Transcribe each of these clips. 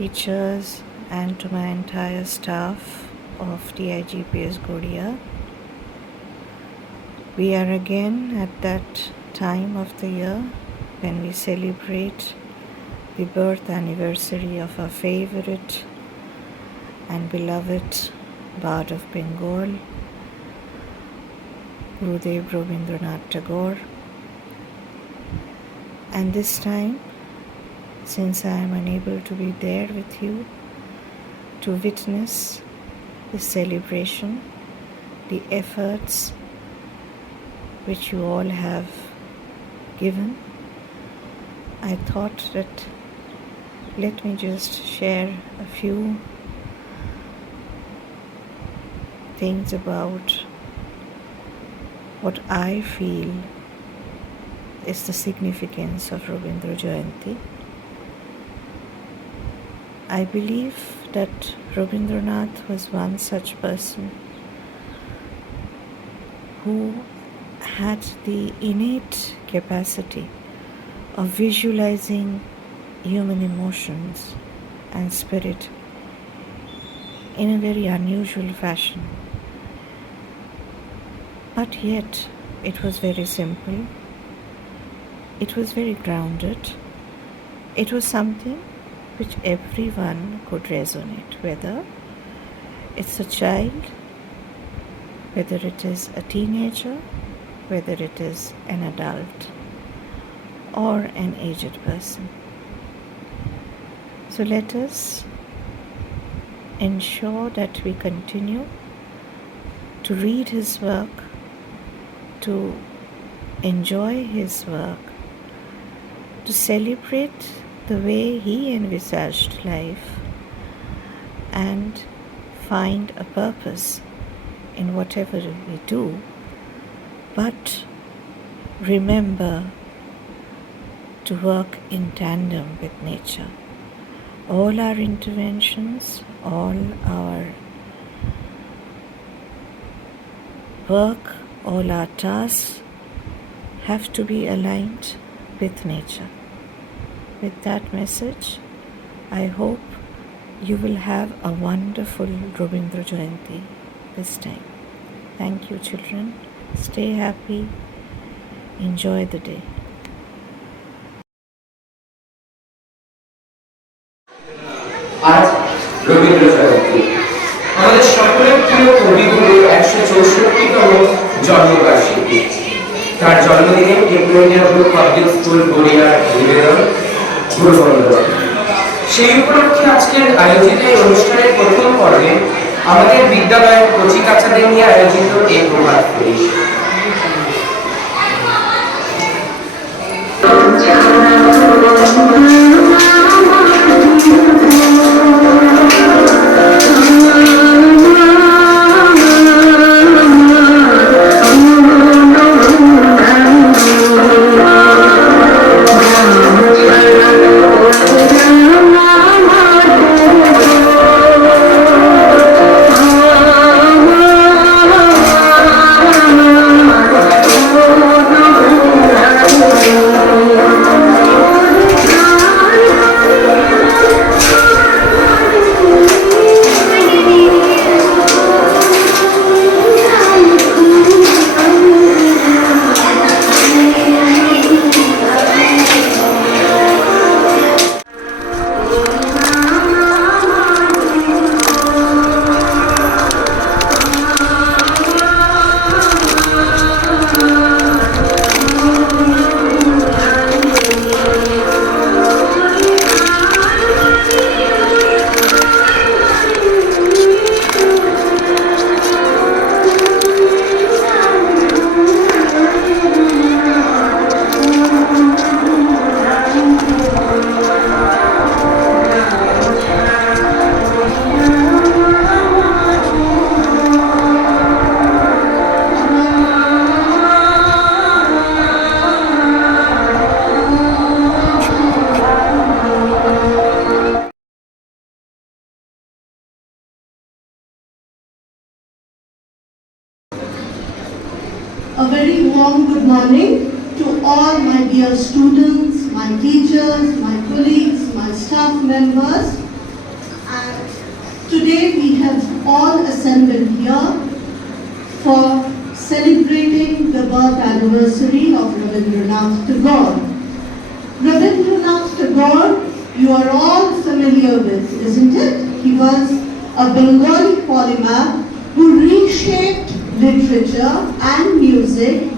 teachers, and to my entire staff of TIGPS Godia. We are again at that time of the year when we celebrate the birth anniversary of our favorite and beloved Bard of Bengal, Gurudev Rabindranath Tagore. And this time, since I am unable to be there with you to witness the celebration, the efforts which you all have given, I thought that let me just share a few things about what I feel is the significance of Rabindra Jayanti. I believe that Rabindranath was one such person who had the innate capacity of visualizing human emotions and spirit in a very unusual fashion. But yet, it was very simple. It was very grounded. It was something which everyone could resonate, whether it's a child, whether it is a teenager, whether it is an adult or an aged person. So let us ensure that we continue to read his work, to enjoy his work, to celebrate the way he envisaged life and find a purpose in whatever we do, but remember to work in tandem with nature. All our interventions, all our work, all our tasks have to be aligned with nature. With that message, I hope you will have a wonderful Rabindra Jayanti this time. Thank you, children. Stay happy. Enjoy the day. আজ রবীন্দ্র জয়ন্তী আমাদের সকলের প্রিয় কবিগুরুর 164তম জন্মবার্ষিকী। তার জন্মদিনে Indian public school গড়িয়ার নিবেদন গুরুবন্দন। সেই উপলক্ষে আজকের আয়োজিত এই অনুষ্ঠানের প্রথম পর্বে আমাদের বিদ্যালয়ের কচি কাচাদের নিয়ে আয়োজিত এই প্রভাত ফেরি। A very warm good morning to all my dear students, my teachers, my colleagues, my staff members, Today we have all assembled here for celebrating the birth anniversary of Rabindranath Tagore. Rabindranath Tagore, you are all familiar with, isn't it? He was a Bengali polymath who reshaped literature and music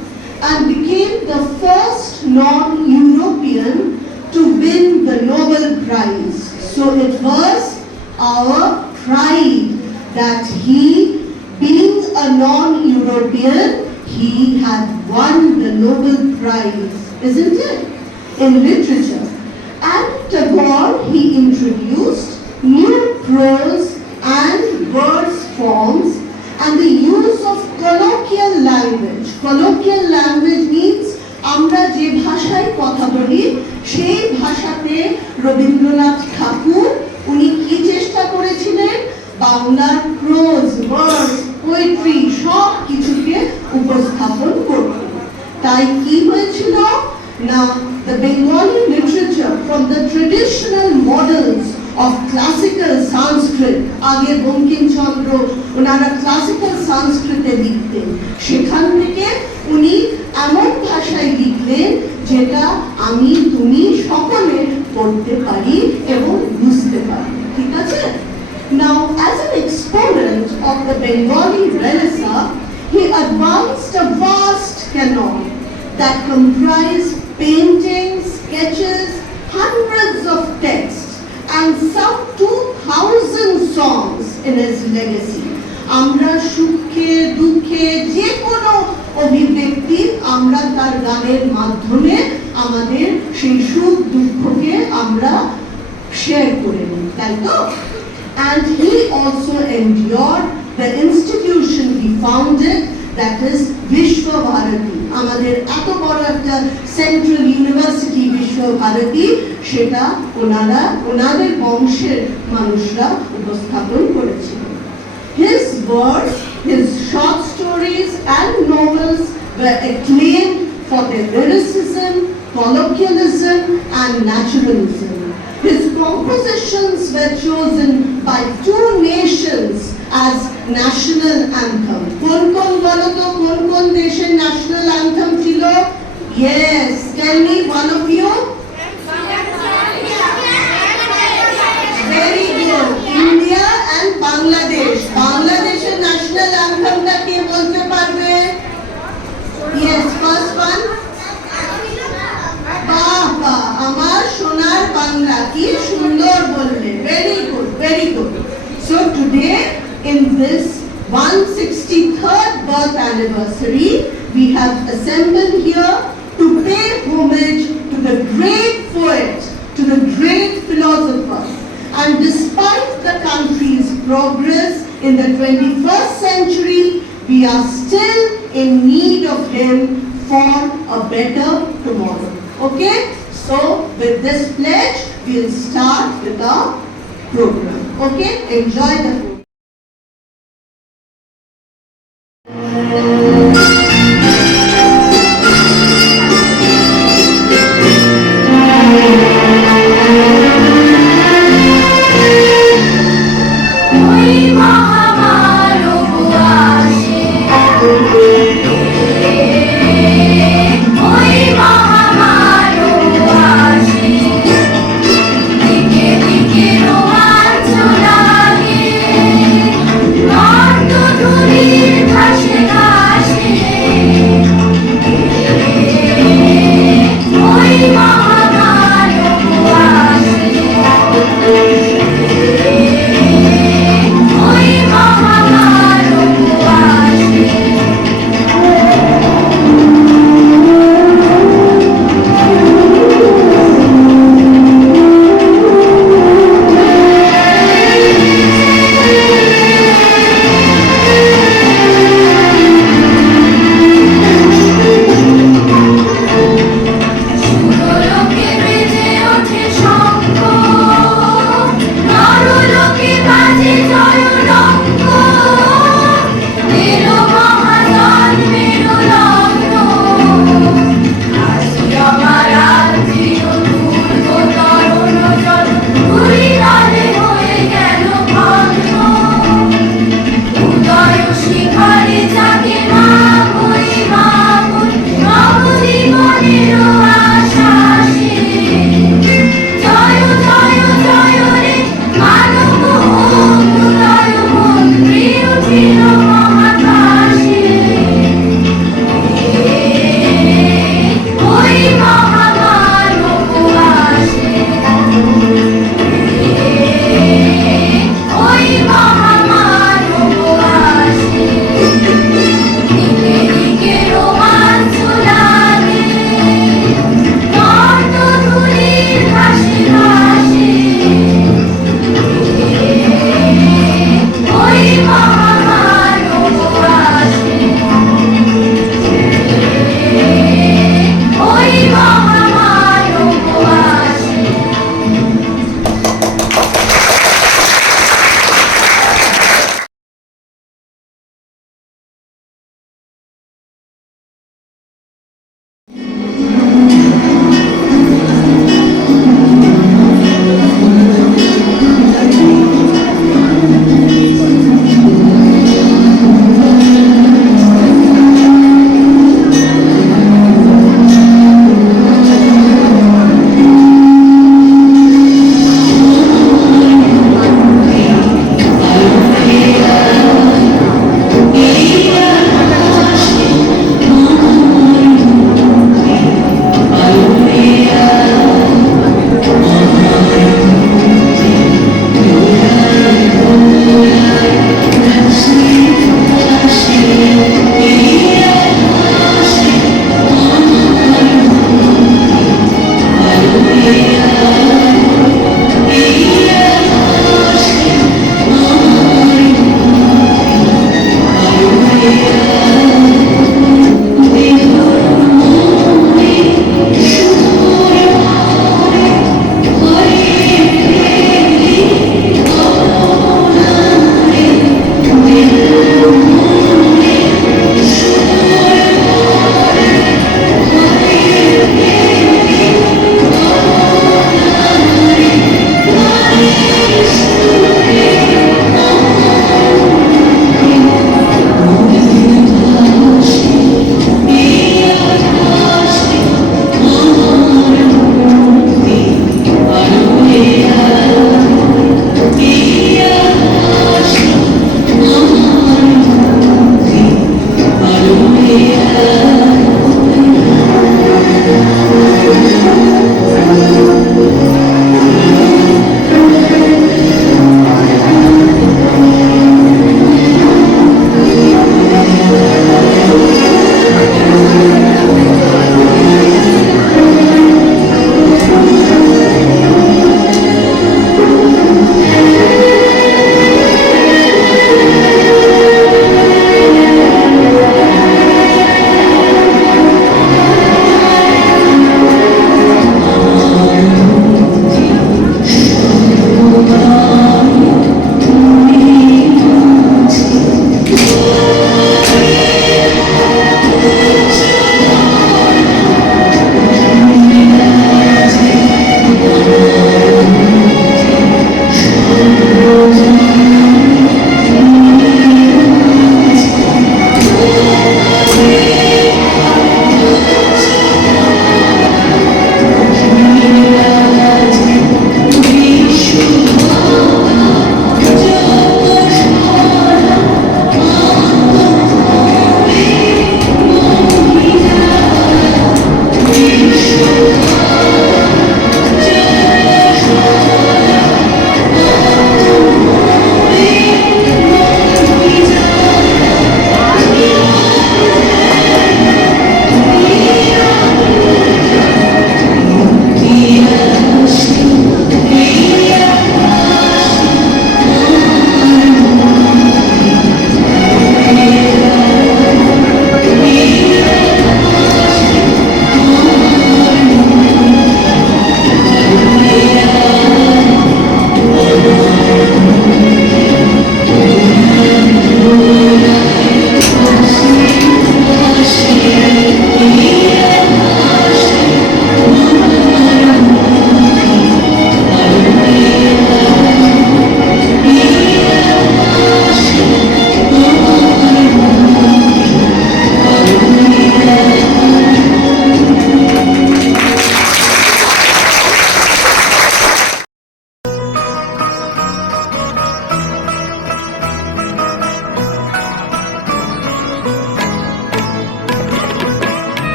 and became the first non-European to win the Nobel Prize. So it was our pride that he, being a non-European, he had won the Nobel Prize, isn't it? In literature. And Tagore, he introduced new prose and verse forms and the use of colloquial language. Colloquial language means আমরা যে ভাষায় কথা বলি সেই ভাষাতে রবীন্দ্রনাথ ঠাকুর উনি কি চেষ্টা করেছিলেন বাংলার প্রোজ ভার্স পোয়েট্রি সব কিছুকে উপস্থাপন করতেন তাই কি হয়েছিল না the Bengali literature from the traditional models of classical Sanskrit আগে বঙ্কিমচন্দ্র ওনারা ক্লাসিক্যাল সংস্কৃতে লিখতেন সেখান থেকে উনি এমন ভাষায় লিখলেন যেটা আমি তুমি সকলে পড়তে পারি এবং বুঝতে পারি ঠিক আছে Now as an exponent of the Bengali Renaissance he advanced a vast canon that comprised paintings, sketches, hundreds of texts and some 2000 songs in his legacy. আমরা সুখে দুঃখে যে কোনো অভিব্যক্তি আমরা তার গানের মাধ্যমে আমাদের সেই সুখ দুঃখকে আমরা শেয়ার করে নিই তাই তো and he also endured the institution he founded that is Vishwa Bharati আমাদের এত বড় একটা সেন্ট্রাল ইউনিভার্সিটি বিশ্ব ভারতী সেটা ওনাদের বংশের মানুষরা উপস্থাপন করেছিলেন His works, his short stories and novels were acclaimed for their lyricism, colloquialism and naturalism. His compositions were chosen by 2 nations as national anthem. Kon bolo to kon desher national anthem chilo? Yes, tell me one of you. Very good. India and Bangladesh. Bangladesh's national anthem ta ke bolte parbe? Yes, first one. বাবা আমার সোনার বাংলা কি সুন্দর বললে very good so today in this 163rd birth anniversary we have assembled here to pay homage to the great poet to the great philosopher and despite the country's progress in the 21st century we are still in need of him for a better tomorrow. Okay, so with this pledge, we'll start with our program. Okay, enjoy the program. Quiero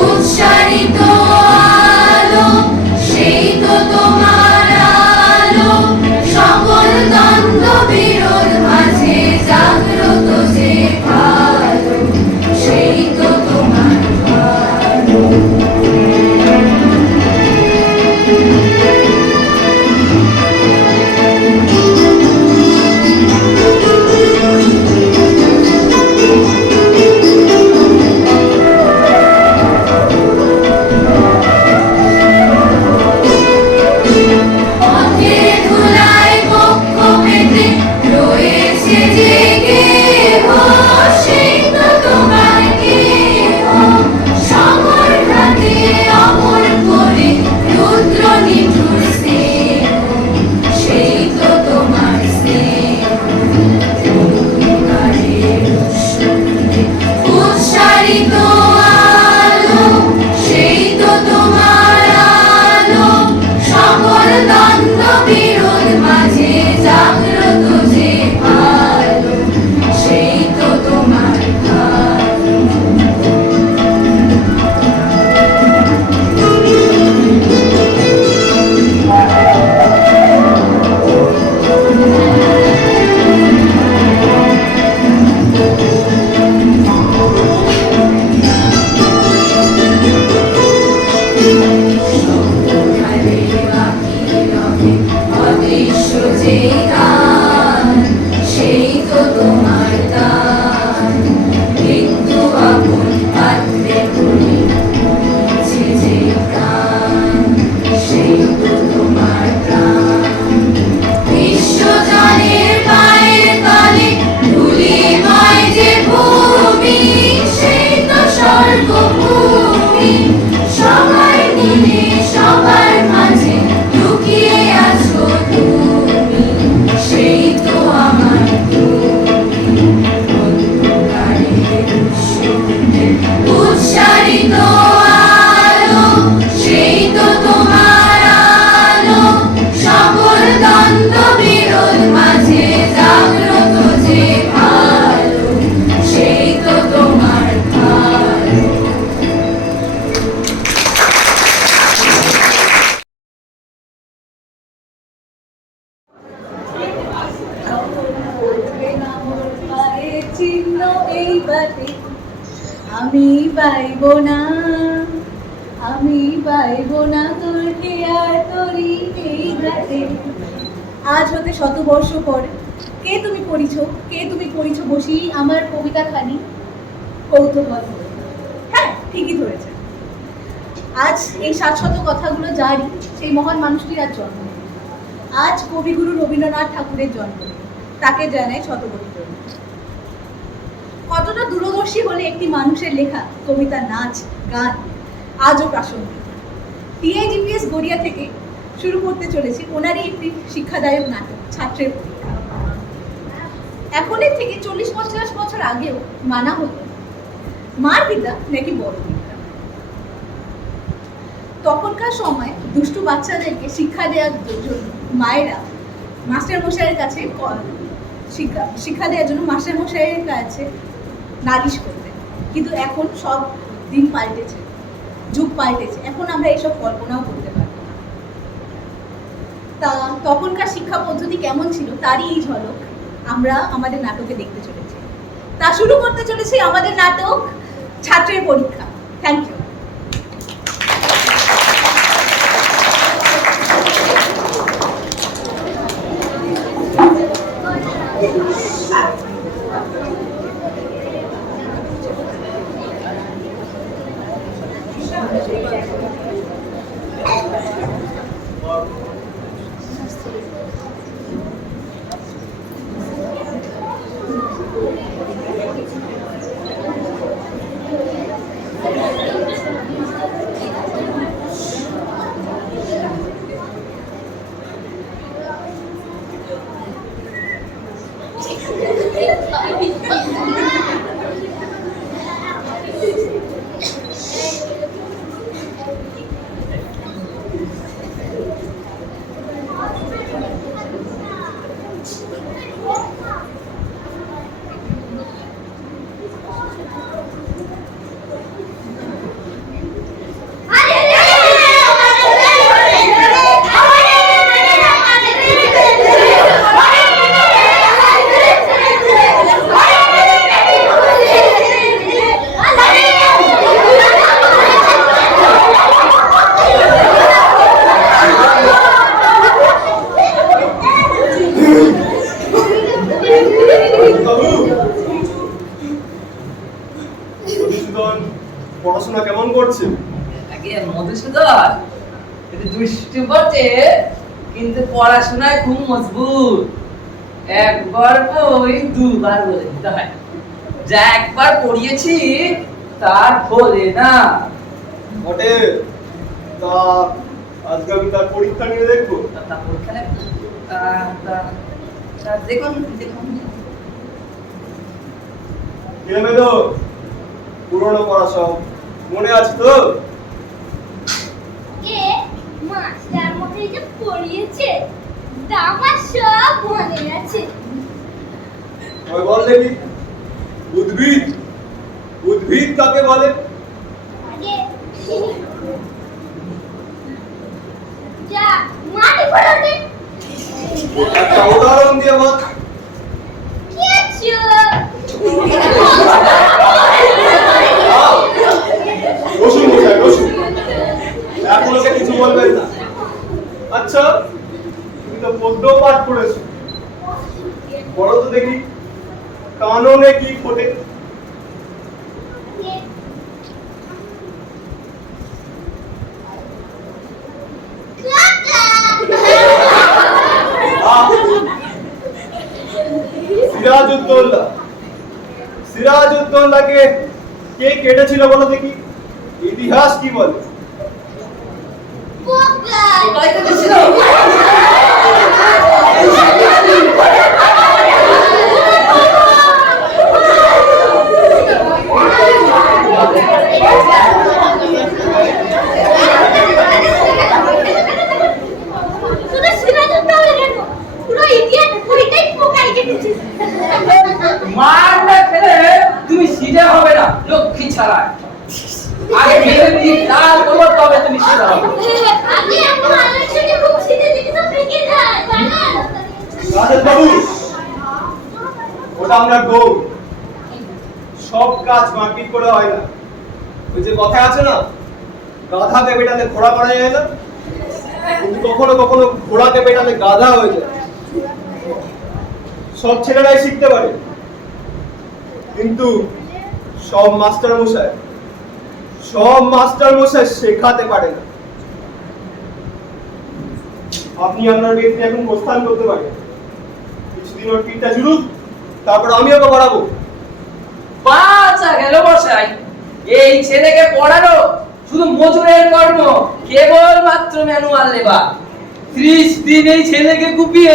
উৎসারিত আলো, সেই তো তোমার আলো, সকল দ্বন্দ্ব বিরোধ মাঝে জাগ্রত যে ভালো, সেই তো তোমার ভালো। পথে ধুলায় বক্ষ পেতে রয়েছে জেগে, ও সেই তো তোমার গেহ, সমর হাতে অমর করে রুদ্র নিঠুর স্নেহ, সেই তো তোমার স্নেহ। অন্ধকারের উৎসবে উৎসারিত আলো, সেই তো তোমার আলো, সকল দ্বন্দ্ব বিরোধ মাঝে জাগ্রত যে ভালো, সেই তো তোমার ভালো। অদৃশ্য যে গান, সেই তো তোমার গান, মৃত্যু আপন পাত্রে করে পড়ছে যে প্রাণ, সেই তো তোমার প্রাণ। বিশ্বজনের পায়ের তলে ধূলিময় যে ভূমি, সেই তো স্বর্গভূমি, সবার নীলে সবার মাঝে লুকিয়ে আছো তুমি, সেই তো আমার তুমি। অন্ধকারের উৎসবে উৎসারিত আলো, সেই তো তোমার আলো, সকল দ্বন্দ্ব বিরোধ মাঝে জাগ্রত যে ভালো, সেই তো তোমার ভালো। চিহ্ন এই বাটে আমি পাইব না, আমি পাইব না তোরকে আর তোরই এই ঘাটে। আজ হতে 100 বর্ষ পর কে তুমি করিছ বসি আমার কবিতা খানি কৌতূহল। হ্যাঁ, ঠিকই ধরেছে। আজ এই 700 কথাগুলো জারি সেই মহান মানুষটির আজ জন্ম। আজ কবিগুরু রবীন্দ্রনাথ ঠাকুরের জন্ম, তাকে জানাই শতকোটি প্রণাম। কতটা দূরদর্শী হলে একটি মানুষের লেখা কবিতা, নাচ, গান আজও প্রাসঙ্গিক। টিআইজিপিএস গড়িয়া থেকে শুরু করতে চলেছি ওনারই একটি শিক্ষাদায়ক নাটক, ছাত্রের পরীক্ষা। এখনের থেকে 40-50 বছর আগেও মানা হতো মার বিদ্যা নাকি বড় বিদ্যা। তখনকার সময় দুষ্টু বাচ্চাদেরকে শিক্ষা দেওয়ার জন্য মায়েরা মাস্টারমশাইয়ের কাছে শিক্ষা দেওয়ার জন্য মাস্টারমশাইয়ের কাছে নালিশ করতেন। কিন্তু এখন সব দিন পাল্টেছে, যুগ পাল্টেছে, এখন আমরা এসব কল্পনাও করতে পারবো না। তা তখনকার শিক্ষা পদ্ধতি কেমন ছিল তারই এই ঝলক আমরা আমাদের নাটকে দেখতে চলেছি। তা শুরু করতে চলেছি আমাদের নাটক ছাত্রের পরীক্ষা। Thank you. আগে মধুসূদন কিন্তু দুষ্টু বটে, কিন্তু পড়াশোনায় খুব মজবুত। একবার বই দুবার বলে দিতে হয়, যা একবার পড়িয়েছি তার ভোলে না। বটে, তা আজকে আমি তার পরীক্ষা নিয়ে দেখবো। তা পরীক্ষা নেব? দেখুন দেখুন। কিরমে তো পুরনো পড়া সব মনে আছে তো? এ মাস্টার মশাই যে পড়িয়েছে তা আমার সব মনে আছে। ওই বল দেখি, উদ্ভিদ উদ্ভিদ কাকে বলে? আগে যা মাটি পড়াতে একটা উদাহরণ দিয়ে বল। কি আছে? বসুন মশাই, বসুন। এখন ওকে কিছু বলবেন না। আচ্ছা, তুমি তো পদ্য পাঠ করেছো, বলো তো দেখি কাননে কি ফোটে? সিরাজউদ্দৌলা। সিরাজউদ্দৌলাকে কে কেটেছিল বলো দেখি? ইতিহাস কি বলে? পোকা এটাই তো ছিল। শুধু সিরাজউদ্দৌলা কেন, পুরো ইতিহাস বইটাই পোকাই কেটেছে। মার না খেলে তুমি সিধা হবে না, লক্ষ্মী ছাড়া। আগে মেরে দিয়ে ডাল করো, তবে তুমি সিধা হবে। আগে এখন আলোচনা খুব সিধে দিকে তো ফেঁকে যায় জানা। রাজেশ বাবু, ওটা আমরা গৌ। সব কাজ মারপিট করে হয় না। ওই যে কথা আছে না, গাধাকে পেটালে ঘোড়া করা যায় না, কিন্তু কখনো কখনো ঘোড়াকে পেটালে গাধা হয়ে যায়। সব ছেলেরাই শিখতে পারে, কিন্তু সব মাস্টার মশাই শেখাতে পারে না। আপনি আপনার ব্যক্তি এখন প্রস্থান করতে পারেন। কিছুদিন ওর পিঠটা জুড়ুক, তারপর আমি ওকে বাড়াবো। বাঁচা গেল মশাই, এই ছেলেকে পড়ানো শুধু মজুরের কর্ম, কেবল মাত্র ম্যানুয়াল লেবার। 30 দিন এই ছেলেকে কুপিয়ে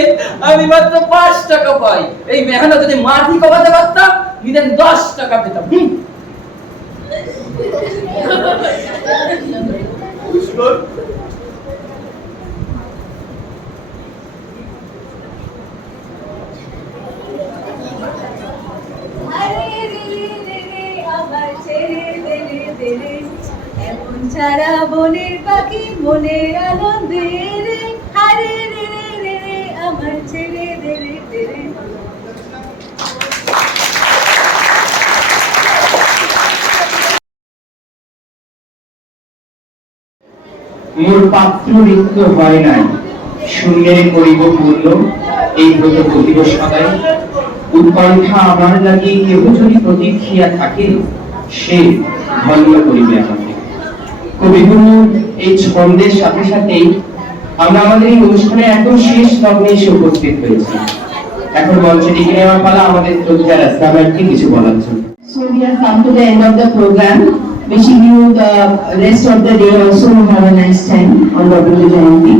আমি মাত্র 5 টাকা পাই। এই মেহনত যদি মাটি কমাতে পারতাম, নিতেন 10 টাকা পেতাম। বুঝলো? আরে রে রে রে আমার ছেড়ে দেলে দেলে, এমন ছাড়া বনের পাখি মনের আনন্দে রে। আরে রে রে রে রে আমার ছেড়ে দেলে দেলে। মোর পাত্র রিক্ত হয় নাই, শূন্যের করিব পূর্ণ, এই ব্রত করিব সদাই। উৎকণ্ঠা আমার লাগি কেহ যদি প্রতীক্ষিয়া থাকে, সে ধন্য করিবে আমাকে। কবিগুরুর এই ছন্দের সাথে সাথেই আমরা আমাদের এই অনুষ্ঠানের একদম শেষ লগ্নে এসে উপস্থিত হয়েছি। এখন মঞ্চে ডেকে নেওয়ার পালা আমাদের শ্রদ্ধা রাস্তাবারকে কিছু বলার জন্য। So we have come to the end of the program. Wishing you the rest of the day also have a nice time on Rabindra Jayanti.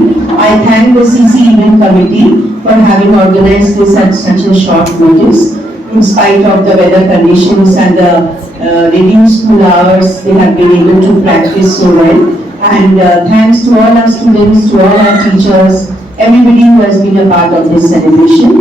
I thank the CC event committee for having organized this at such a short notice. In spite of the weather conditions and the reduced school hours, they have been able to practice so well. And thanks to all our students, to all our teachers, everybody who has been a part of this celebration.